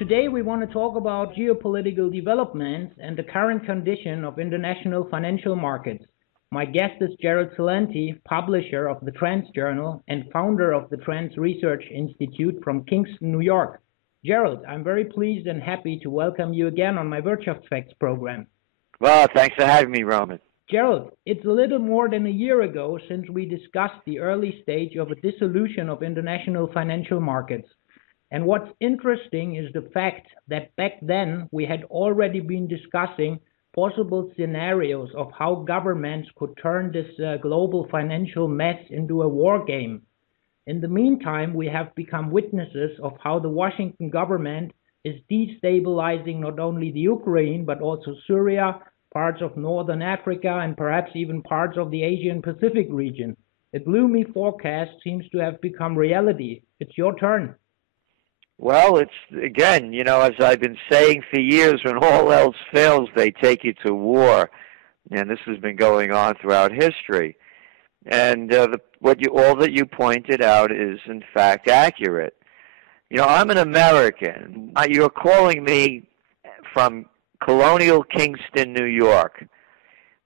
Today we want to talk about geopolitical developments and the current condition of international financial markets. My guest is Gerald Celente, publisher of the TrendsJournal and founder of the TrendsResearchInstitute from Kingston, New York. Gerald, I'm very pleased and happy to welcome you again on my Wirtschaftsfacts program. Well, thanks for having me, Roman. Gerald, it's a little more than a year ago since we discussed the early stage of a dissolution of international financial markets. And what's interesting is the fact that back then we had already been discussing possible scenarios of how governments could turn this global financial mess into a war game. In the meantime, we have become witnesses of how the Washington government is destabilizing not only the Ukraine, but also Syria, parts of Northern Africa, and perhaps even parts of the Asian Pacific region. A gloomy forecast seems to have become reality. It's your turn. Well, it's, again, as I've been saying for years, when all else fails, they take you to war. And this has been going on throughout history. And all that you pointed out is, in fact, accurate. I'm an American. You're calling me from colonial Kingston, New York.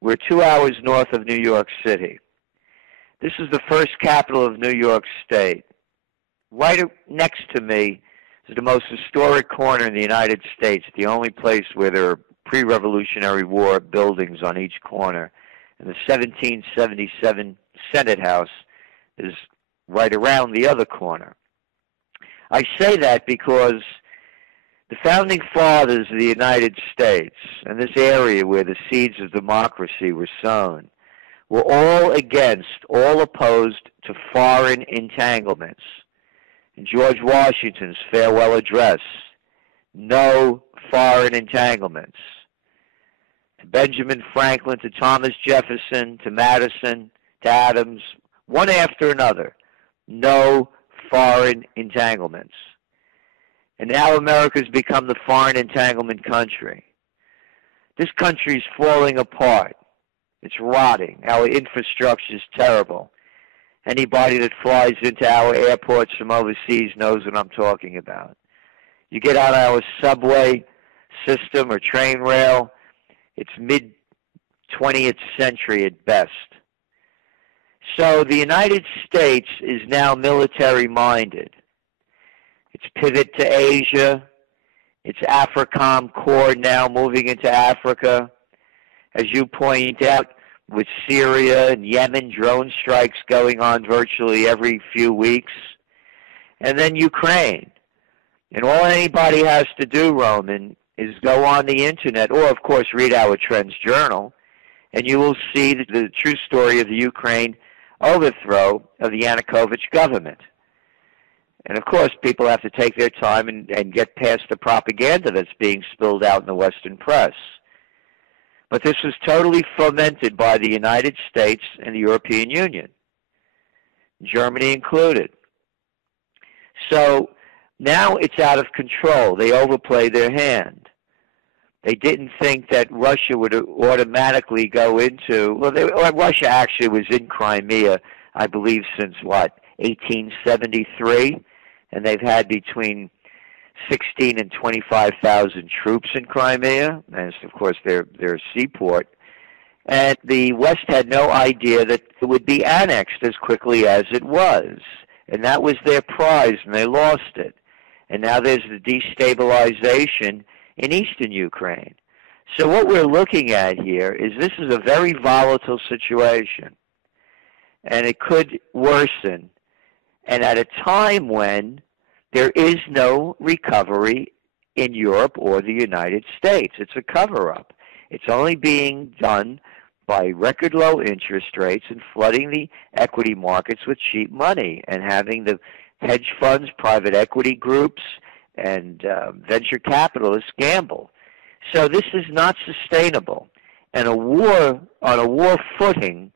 We're 2 hours north of New York City. This is the first capital of New York State. Right next to me is the most historic corner in the United States, the only place where there are pre-Revolutionary War buildings on each corner. And the 1777 Senate House is right around the other corner. I say that because the founding fathers of the United States, and this area where the seeds of democracy were sown, were all opposed to foreign entanglements. In George Washington's farewell address, no foreign entanglements. To Benjamin Franklin, to Thomas Jefferson, to Madison, to Adams, one after another, no foreign entanglements. And now America's become the foreign entanglement country. This country's falling apart. It's rotting. Our infrastructure is terrible. Anybody that flies into our airports from overseas knows what I'm talking about. You get on our subway system or train rail, it's mid-20th century at best. So the United States is now military-minded. Its pivot to Asia, its AFRICOM core now moving into Africa. As you point out, with Syria and Yemen, drone strikes going on virtually every few weeks. And then Ukraine. And all anybody has to do, Roman, is go on the internet, or of course read our TrendsJournal, and you will see the true story of the Ukraine overthrow of the Yanukovych government. And of course, people have to take their time and get past the propaganda that's being spilled out in the Western press. But this was totally fomented by the United States and the European Union, Germany included. So now it's out of control. They overplayed their hand. They didn't think that Russia would automatically go into, Russia actually was in Crimea, I believe, since 1873, and they've had between 16 and 25,000 troops in Crimea, and of course their seaport. And the West had no idea that it would be annexed as quickly as it was. And that was their prize, and they lost it. And now there's the destabilization in eastern Ukraine. So what we're looking at here is this is a very volatile situation. And it could worsen. And at a time when there is no recovery in Europe or the United States. It's a cover-up. It's only being done by record low interest rates and flooding the equity markets with cheap money and having the hedge funds, private equity groups, and venture capitalists gamble. So this is not sustainable. And on a war footing,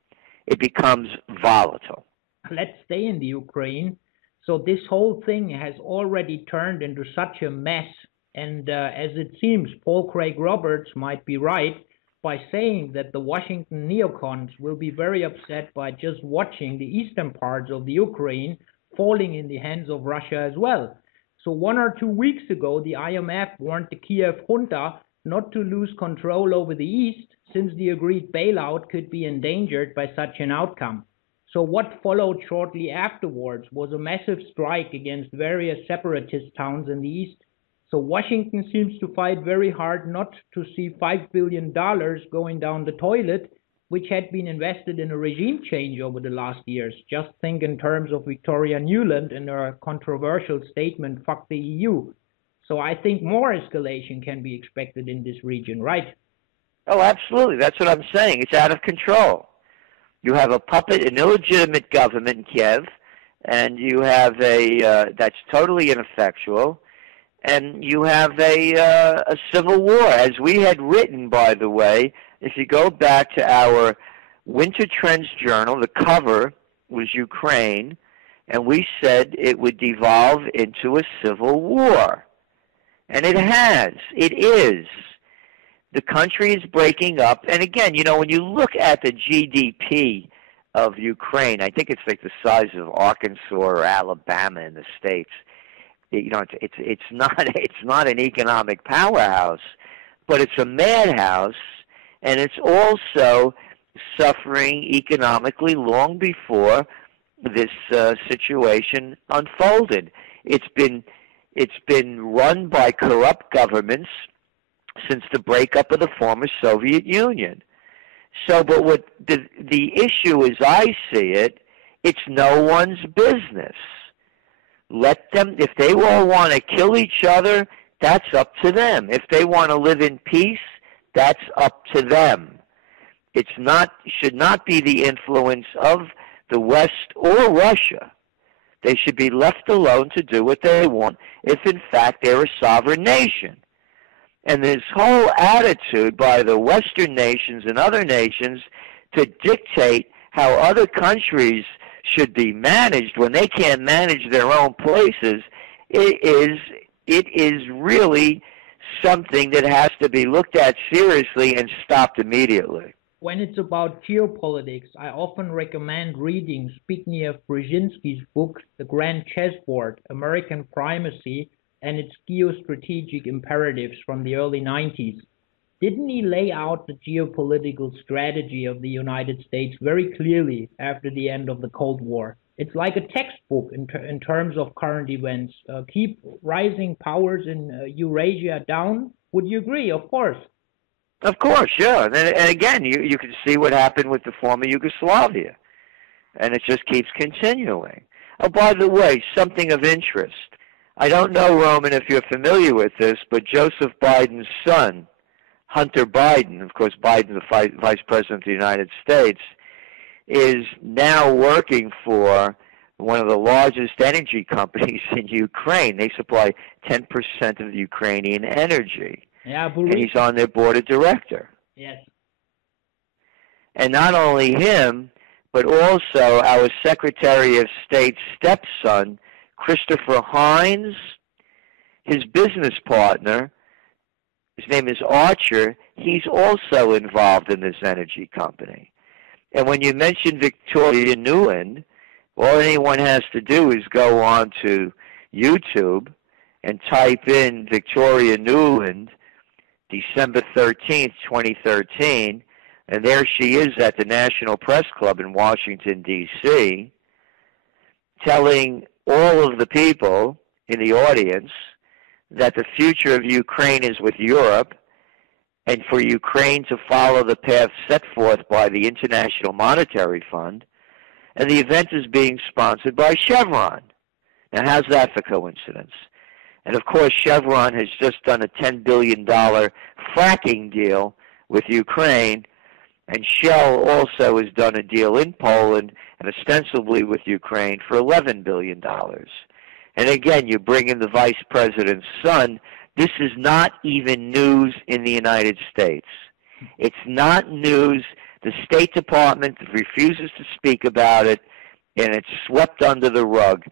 it becomes volatile. Let's stay in the Ukraine. So this whole thing has already turned into such a mess, and as it seems, Paul Craig Roberts might be right by saying that the Washington neocons will be very upset by just watching the eastern parts of the Ukraine falling in the hands of Russia as well. So 1 or 2 weeks ago, the IMF warned the Kiev junta not to lose control over the East, since the agreed bailout could be endangered by such an outcome. So what followed shortly afterwards was a massive strike against various separatist towns in the East. So Washington seems to fight very hard not to see $5 billion going down the toilet, which had been invested in a regime change over the last years. Just think in terms of Victoria Nuland and her controversial statement, "Fuck the EU." So I think more escalation can be expected in this region, right? Oh, absolutely. That's what I'm saying. It's out of control. You have a puppet, an illegitimate government in Kiev, and you have a that's totally ineffectual, and you have a civil war, as we had written, by the way. If you go back to our Winter Trends Journal, the cover was Ukraine, and we said it would devolve into a civil war. And it has. It is. The country is breaking up. And again, you know, when you look at the GDP of Ukraine, I think it's like the size of Arkansas or Alabama in the States. You know, it's not an economic powerhouse, but it's a madhouse. And it's also suffering economically long before this situation unfolded. It's been run by corrupt governments since the breakup of the former Soviet Union. So, but what the issue as I see it, it's no one's business. Let them, if they all want to kill each other, that's up to them. If they want to live in peace, that's up to them. Should not be the influence of the West or Russia. They should be left alone to do what they want if, in fact, they're a sovereign nation. And this whole attitude by the Western nations and other nations to dictate how other countries should be managed when they can't manage their own places, it is really something that has to be looked at seriously and stopped immediately. When it's about geopolitics, I often recommend reading Zbigniew Brzezinski's book, The Grand Chessboard, American Primacy and its Geostrategic Imperatives from the early 90s. Didn't he lay out the geopolitical strategy of the United States very clearly after the end of the Cold War? It's like a textbook in terms of current events. Keep rising powers in Eurasia down. Would you agree? Of course. Of course, yeah. And again, you can see what happened with the former Yugoslavia. And it just keeps continuing. Oh, by the way, something of interest. I don't know, Roman, if you're familiar with this, but Joseph Biden's son, Hunter Biden, of course, Biden, the Vice President of the United States, is now working for one of the largest energy companies in Ukraine. They supply 10% of the Ukrainian energy. Yeah, and he's on their board of directors. Yes. And not only him, but also our Secretary of State's stepson, Christopher Hines, his business partner, his name is Archer, he's also involved in this energy company. And when you mention Victoria Nuland, all anyone has to do is go on to YouTube and type in Victoria Nuland, December 13th, 2013, and there she is at the National Press Club in Washington, D.C., telling all of the people in the audience that the future of Ukraine is with Europe, and for Ukraine to follow the path set forth by the International Monetary Fund, and the event is being sponsored by Chevron. Now, how's that for coincidence? And, of course, Chevron has just done a $10 billion fracking deal with Ukraine, and Shell also has done a deal in Poland and ostensibly with Ukraine for $11 billion. And, again, you bring in the vice president's son. This is not even news in the United States. It's not news. The State Department refuses to speak about it, and it's swept under the rug.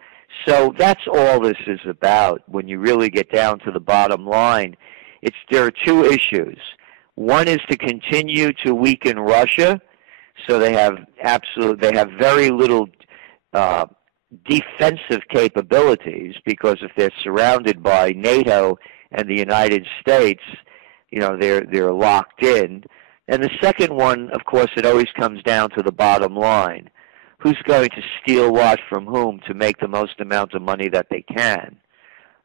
So that's all this is about when you really get down to the bottom line. There are two issues. One is to continue to weaken Russia, so they have very little defensive capabilities, because if they're surrounded by NATO and the United States, they're locked in. And the second one, of course, it always comes down to the bottom line. Who's going to steal what from whom to make the most amount of money that they can?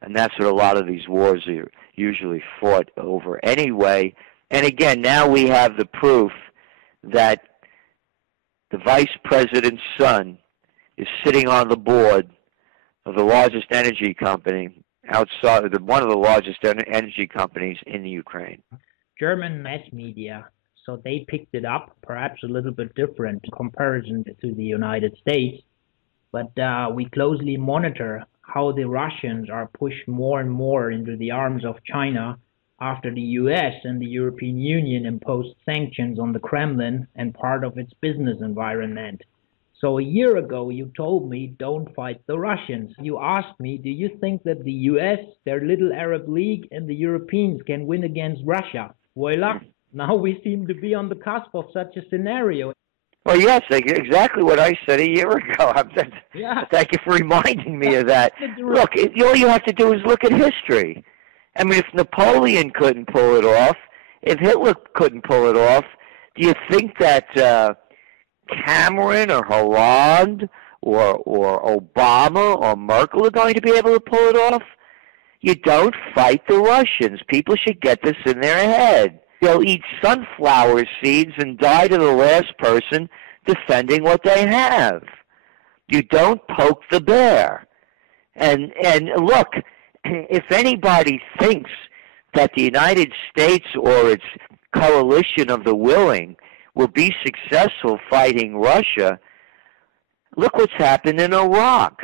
And that's what a lot of these wars are usually fought over anyway. And again, now we have the proof that the vice president's son is sitting on the board of the largest energy company one of the largest energy companies in the Ukraine. German mass media, so they picked it up, perhaps a little bit different in comparison to the United States, but we closely monitor how the Russians are pushed more and more into the arms of China after the US and the European Union imposed sanctions on the Kremlin and part of its business environment. So a year ago, you told me, don't fight the Russians. You asked me, do you think that the US, their little Arab League, and the Europeans can win against Russia? Voila, now we seem to be on the cusp of such a scenario. Well, yes, exactly what I said a year ago. Thank you for reminding me of that. Look, all you have to do is look at history. I mean, if Napoleon couldn't pull it off, if Hitler couldn't pull it off, do you think that Cameron or Hollande or Obama or Merkel are going to be able to pull it off? You don't fight the Russians. People should get this in their head. They'll eat sunflower seeds and die to the last person defending what they have. You don't poke the bear. And look, if anybody thinks that the United States or its coalition of the willing will be successful fighting Russia, look what's happened in Iraq.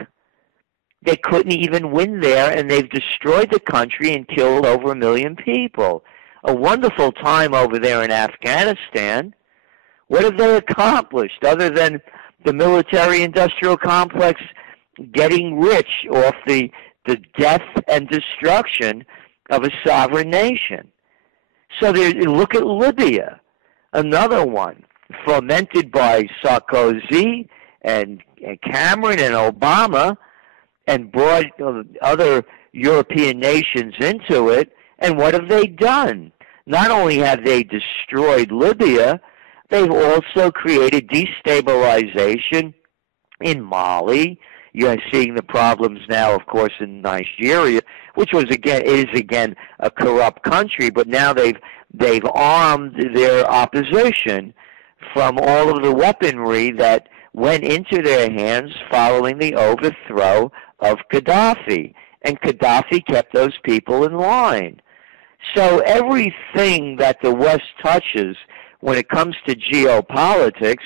They couldn't even win there, and they've destroyed the country and killed over 1 million people. A wonderful time over there in Afghanistan. What have they accomplished other than the military-industrial complex getting rich off the death and destruction of a sovereign nation? So look at Libya, another one, fomented by Sarkozy and Cameron and Obama, and brought other European nations into it. And what have they done? Not only have they destroyed Libya, they've also created destabilization in Mali. You're seeing the problems now, of course, in Nigeria, which is again a corrupt country, but now they've armed their opposition from all of the weaponry that went into their hands following the overthrow of Gaddafi. And Gaddafi kept those people in line. So everything that the West touches when it comes to geopolitics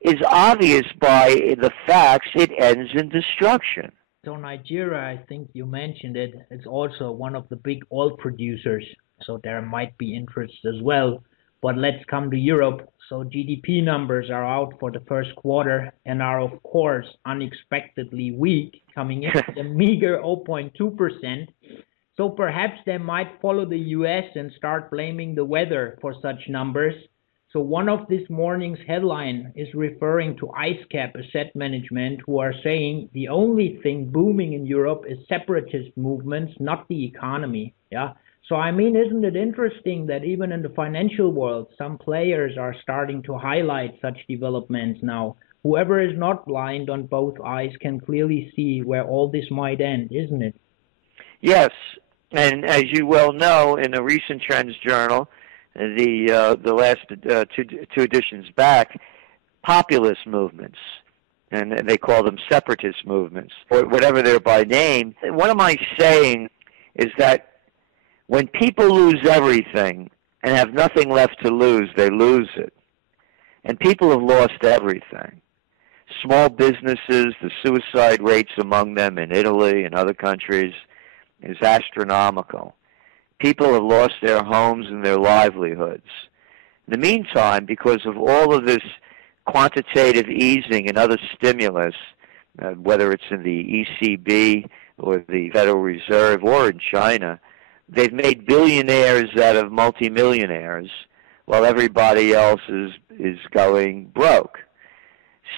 is obvious by the facts it ends in destruction. So Nigeria, I think you mentioned it, it's also one of the big oil producers, so there might be interest as well. But let's come to Europe. So GDP numbers are out for the first quarter and are, of course, unexpectedly weak, coming in at a meager 0.2%. So perhaps they might follow the US and start blaming the weather for such numbers. So one of this morning's headline is referring to IceCap Asset Management, who are saying the only thing booming in Europe is separatist movements, not the economy. Yeah. So I mean, isn't it interesting that even in the financial world, some players are starting to highlight such developments now? Whoever is not blind on both eyes can clearly see where all this might end, isn't it? Yes, and as you well know, in a recent TrendsJournal, the last two editions back, populist movements, and they call them separatist movements, or whatever they're by name. What am I saying is that when people lose everything and have nothing left to lose, they lose it. And people have lost everything. Small businesses, the suicide rates among them in Italy and other countries is astronomical. People have lost their homes and their livelihoods. In the meantime, because of all of this quantitative easing and other stimulus, whether it's in the ECB or the Federal Reserve or in China, they've made billionaires out of multimillionaires while everybody else is going broke.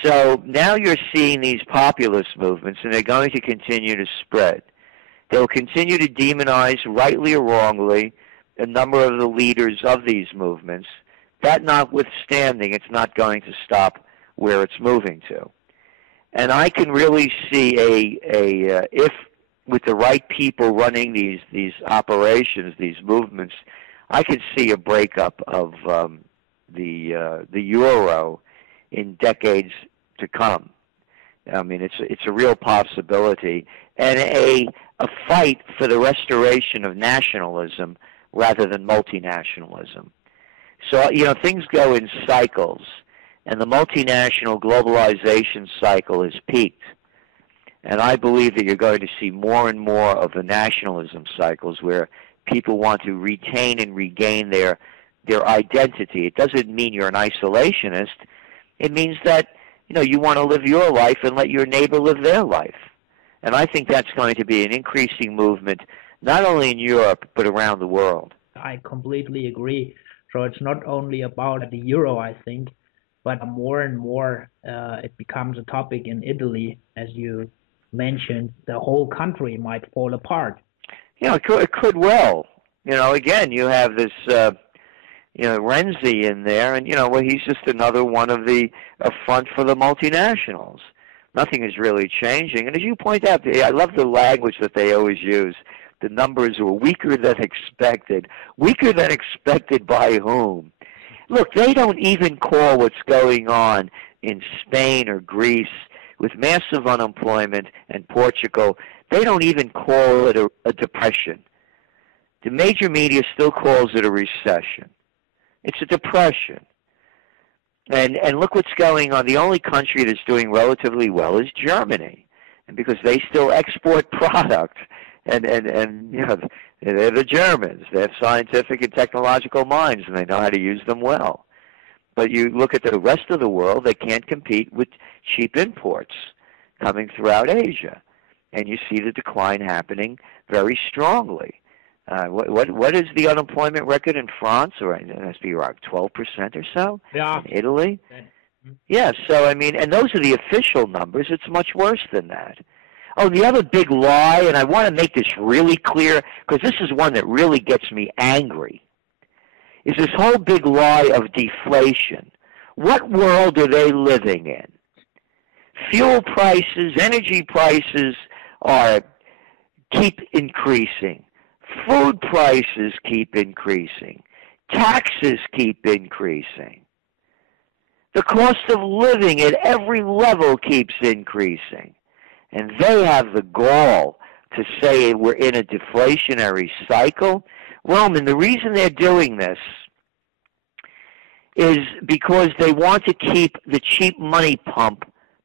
So now you're seeing these populist movements, and they're going to continue to spread. They'll continue to demonize, rightly or wrongly, a number of the leaders of these movements. That notwithstanding, it's not going to stop where it's moving to. And I can really see if with the right people running these operations, these movements, I could see a breakup of the euro in decades to come. I mean, it's a real possibility, and a fight for the restoration of nationalism rather than multinationalism. So, things go in cycles, and the multinational globalization cycle has peaked. And I believe that you're going to see more and more of the nationalism cycles where people want to retain and regain their identity. It doesn't mean you're an isolationist. It means that, you want to live your life and let your neighbor live their life. And I think that's going to be an increasing movement, not only in Europe, but around the world. I completely agree. So it's not only about the euro, I think, but more and more it becomes a topic in Italy, as you mentioned. The whole country might fall apart. It could well. Again, you have this, Renzi in there, and, he's just another one of a front for the multinationals. Nothing is really changing. And as you point out, I love the language that they always use. The numbers were weaker than expected. Weaker than expected by whom? Look, they don't even call what's going on in Spain or Greece with massive unemployment and Portugal. They don't even call it a depression. The major media still calls it a recession. It's a depression. And look what's going on. The only country that's doing relatively well is Germany, and because they still export product. And they're the Germans. They have scientific and technological minds, and they know how to use them well. But you look at the rest of the world, they can't compete with cheap imports coming throughout Asia. And you see the decline happening very strongly. What is the unemployment record in France? Or it must be around 12% or so? Yeah. In Italy? Yeah, so, and those are the official numbers. It's much worse than that. Oh, the other big lie, and I want to make this really clear, because this is one that really gets me angry, is this whole big lie of deflation. What world are they living in? Fuel prices, energy prices keep increasing. Food prices keep increasing. Taxes keep increasing. The cost of living at every level keeps increasing. And they have the gall to say we're in a deflationary cycle. Roman, the reason they're doing this is because they want to keep the cheap money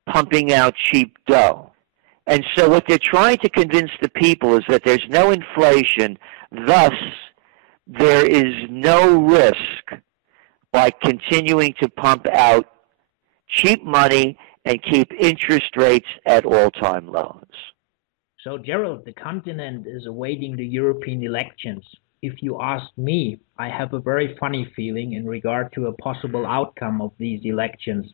pumping out cheap dough. And so what they're trying to convince the people is that there's no inflation, thus there is no risk by continuing to pump out cheap money and keep interest rates at all-time lows. So, Gerald, the continent is awaiting the European elections. If you ask me, I have a very funny feeling in regard to a possible outcome of these elections.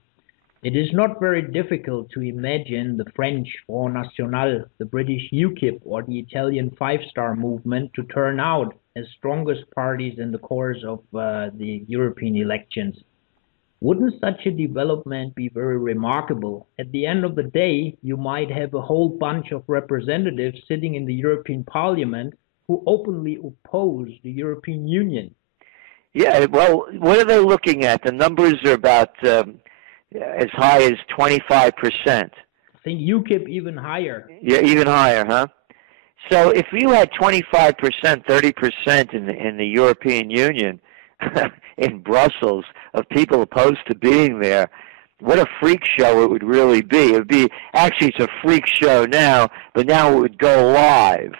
It is not very difficult to imagine the French Front National, the British UKIP, or the Italian Five Star Movement to turn out as strongest parties in the course of the European elections. Wouldn't such a development be very remarkable? At the end of the day, you might have a whole bunch of representatives sitting in the European Parliament who openly oppose the European Union. Yeah, well, what are they looking at? The numbers are about as high as 25%. I think UKIP even higher. Yeah, even higher, huh? So if you had 25%, 30% in the European Union, in Brussels, of people opposed to being there, what a freak show it would really be. It would be, actually it's a freak show now, but now it would go live,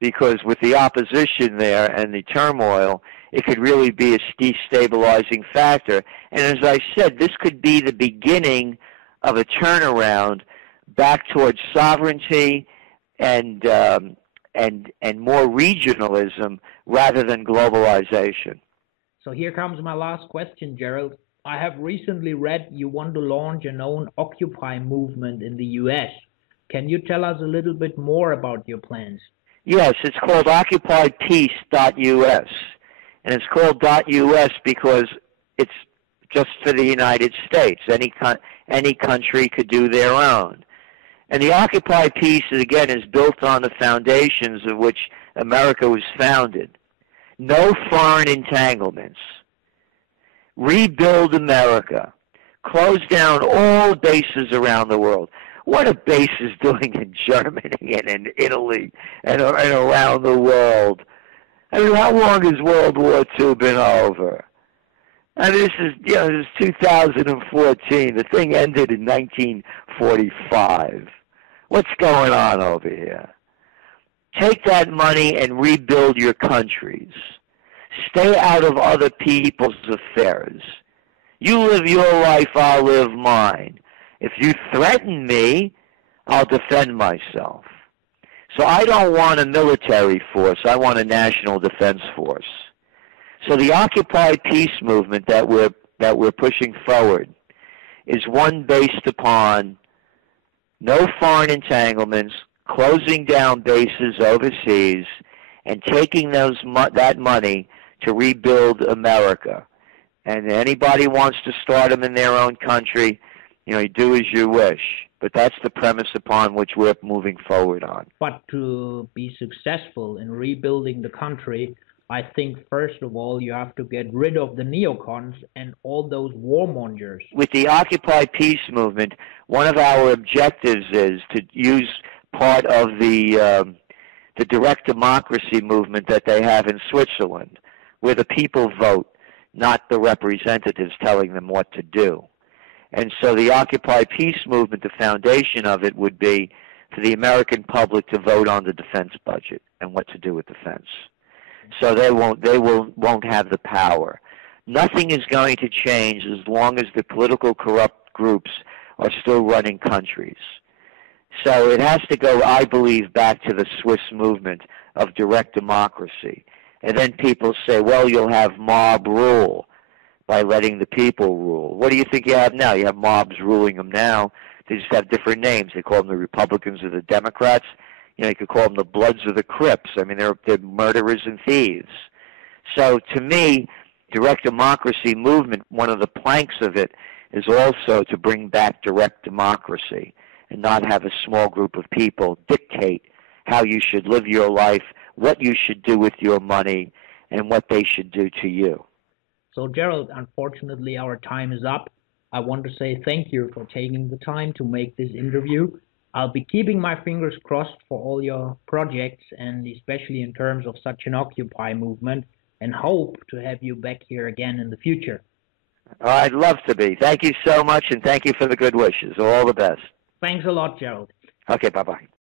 because with the opposition there and the turmoil, it could really be a destabilizing factor. And as I said, this could be the beginning of a turnaround back towards sovereignty and more regionalism rather than globalization. So here comes my last question, Gerald. I have recently read you want to launch an own Occupy movement in the US. Can you tell us a little bit more about your plans? Yes, it's called OccupyPeace.us. And it's called .us because it's just for the United States. Any country could do their own. And the Occupy Peace, again, is built on the foundations of which America was founded. No foreign entanglements. Rebuild America. Close down all bases around the world. What are bases doing in Germany and in Italy and around the world? I mean, how long has World War II been over? And this is 2014. The thing ended in 1945. What's going on over here? Take that money and rebuild your countries. Stay out of other people's affairs. You live your life, I'll live mine. If you threaten me, I'll defend myself. So I don't want a military force. I want a national defense force. So the Occupy Peace movement that we're pushing forward is one based upon no foreign entanglements, closing down bases overseas, and taking that money to rebuild America. And anybody wants to start them in their own country, you do as you wish. But that's the premise upon which we're moving forward on. But to be successful in rebuilding the country, I think first of all you have to get rid of the neocons and all those warmongers. With the Occupy Peace movement, one of our objectives is to use part of the direct democracy movement that they have in Switzerland, where the people vote, not the representatives telling them what to do. And so the Occupy Peace movement, the foundation of it would be for the American public to vote on the defense budget and what to do with defense. So they won't have the power. Nothing is going to change as long as the political corrupt groups are still running countries. So it has to go, I believe, back to the Swiss movement of direct democracy. And then people say, well, you'll have mob rule by letting the people rule. What do you think you have now? You have mobs ruling them now. They just have different names. They call them the Republicans or the Democrats. You could call them the Bloods or the Crips. I mean, they're murderers and thieves. So to me, direct democracy movement, one of the planks of it is also to bring back direct democracy and not have a small group of people dictate how you should live your life, what you should do with your money, and what they should do to you. So, Gerald, unfortunately, our time is up. I want to say thank you for taking the time to make this interview. I'll be keeping my fingers crossed for all your projects, and especially in terms of such an Occupy movement, and hope to have you back here again in the future. I'd love to be. Thank you so much, and thank you for the good wishes. All the best. Thanks a lot, Gerald. Okay, bye-bye.